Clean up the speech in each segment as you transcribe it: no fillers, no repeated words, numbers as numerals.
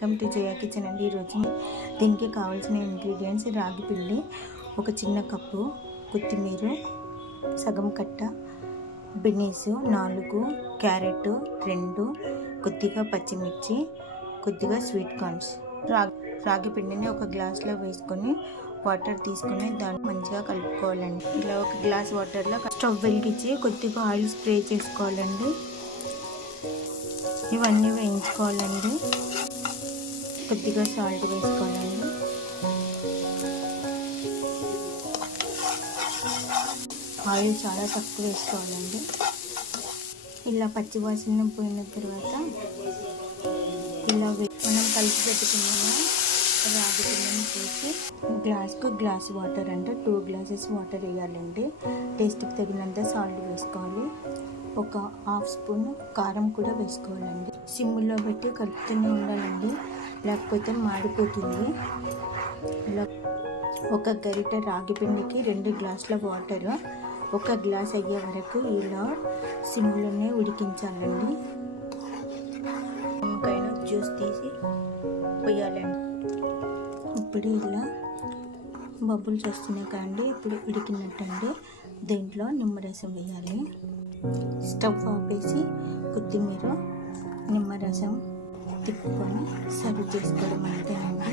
Welcome to Jaya kitchen అండి. ఈరోజు దీనికి కావాల్సిన ఇంగ్రీడియంట్స్ రాగి పిండి, ఒక చిన్న కప్పు కొత్తిమీర, సగం కట్ట బీన్స్ 4, క్యారెట్ 2, కొద్దిగా పచ్చిమిర్చి, కొద్దిగా స్వీట్ కార్న్స్. రాగి పిండిని ఒక గ్లాస్లో వేసుకొని వాటర్ తీసుకొని దాన్ని మంచిగా కలుపుకోవాలండి. ఇలా ఒక గ్లాస్ వాటర్లో స్టవ్ వెలిగించి కొద్దిగా ఆయిల్ స్ప్రే చేసుకోవాలండి. ఇవన్నీ వేయించుకోవాలండి. కొద్దిగా సాల్ట్ వేసుకోవాలండి. ఆయిల్ చాలా తక్కువ వేసుకోవాలండి. ఇలా పచ్చివాసన పోయిన తర్వాత ఇలా మనం కలిపి పెట్టుకున్న రాగి పిండిని పోసి గ్లాస్కు గ్లాస్ వాటర్ అంటే 2 గ్లాసెస్ వాటర్ వేయాలండి. టేస్ట్కి తగినంత సాల్ట్ వేసుకోవాలి. ఒక హాఫ్ స్పూన్ కారం కూడా వేసుకోవాలండి. సిమ్లో పెట్టి కలుపుతూనే ఉండాలండి, లేకపోతే మాడిపోతుంది. ఇలా ఒక గరిట రాగి పిండికి 2 గ్లాసుల వాటర్, 1 గ్లాస్ అయ్యే వరకు ఇలా సిమ్లోనే ఉడికించాలండి. నిమ్మకాయను జ్యూస్ తీసి పోయాలండి. ఇప్పుడు ఇలా బబుల్స్ వస్తున్నాయి కండి, ఇప్పుడు ఉడికినట్టండి. దీంట్లో నిమ్మరసం వేయాలి. స్టవ్ ఆపేసి కొత్తిమీర, నిమ్మరసం తిప్పుకొని సర్వ్ చేసుకోవడం అంతేనండి.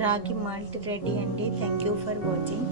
రాగి మాల్ట్ రెడీ అండి. Thank you for watching.